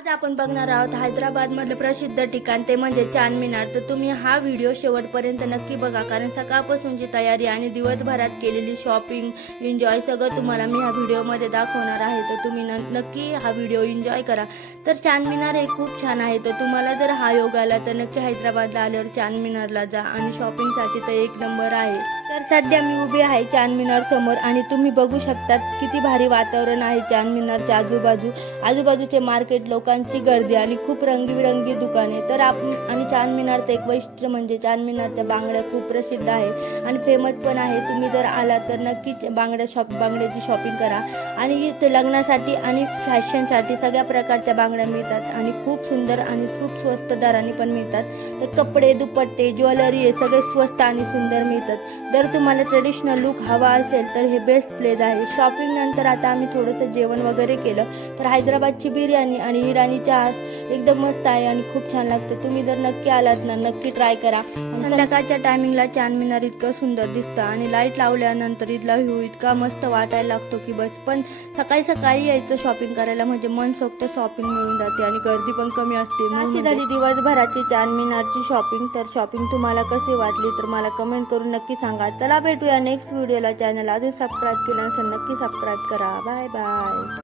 आज आपण बघणार आहोत हैदराबादमधलं प्रसिद्ध ठिकाण ते म्हणजे चांद मिनार। तर तुम्ही हा व्हिडिओ शेवटपर्यंत नक्की बघा, कारण सकाळपासूनची तयारी आणि दिवसभरात केलेली शॉपिंग एन्जॉय सगळं तुम्हाला मी ह्या व्हिडिओमध्ये दाखवणार आहे। तर तुम्ही नक्की हा व्हिडिओ एन्जॉय करा। तर चांद मिनार हे खूप छान आहे। तर तुम्हाला जर हा योग आला तर नक्की हैदराबादला आल्यावर चांद मिनारला जा आणि शॉपिंगसाठी तर एक नंबर आहे। तर सध्या मी उभी आहे चांद मिनार समोर आणि तुम्ही बघू शकतात किती भारी वातावरण आहे चांद मिनारच्या आजूबाजूचे मार्केट, लोकांची गर्दी आणि खूप रंगीबिरंगी दुकाने। तर आणि चांद मिनारचं एक वैशिष्ट्य म्हणजे चांद मिनारच्या बांगड्या खूप प्रसिद्ध आहे आणि फेमस पण आहे। तुम्ही जर आला तर नक्कीच बांगड्याची शॉपिंग करा आणि इथे लग्नासाठी आणि फॅशनसाठी सगळ्या प्रकारच्या बांगड्या मिळतात आणि खूप सुंदर आणि खूप स्वस्त दराने पण मिळतात। तर कपडे, दुपट्टे, ज्वेलरी हे सगळे स्वस्त आणि सुंदर मिळतात। जर तुम्हाला ट्रेडिशनल लुक हवा असेल तर हे बेस्ट प्लेस आहे। शॉपिंग नंतर आता आम्ही थोडंसं जेवण वगैरे केलं। तर हैदराबादची बिर्याणी आणि इराणी चहा एकदम मस्त आहे आणि खूप छान लागते। तुम्ही जर नक्की आलात ना नक्की ट्राय करा। आणि संध्याकाळच्या टायमिंगला चांद मिनार इतकं सुंदर दिसतं आणि लाईट लावल्यानंतर इथला व्ह्यू इतका मस्त वाटायला लागतो की बस। पण सकाळी यायचं शॉपिंग करायला म्हणजे मनसोक्त शॉपिंग मिळून जाते आणि गर्दी पण कमी असते। अशी झाली दिवसभराची चांद मिनारची शॉपिंग। तर शॉपिंग तुम्हाला कशी वाटली तर मला कमेंट करून नक्की सांगा। चला भेटूया नेक्स्ट व्हिडिओला। चॅनल अजून सबस्क्राईब केलं नसेल नक्की सबस्क्राईब करा। Bye bye.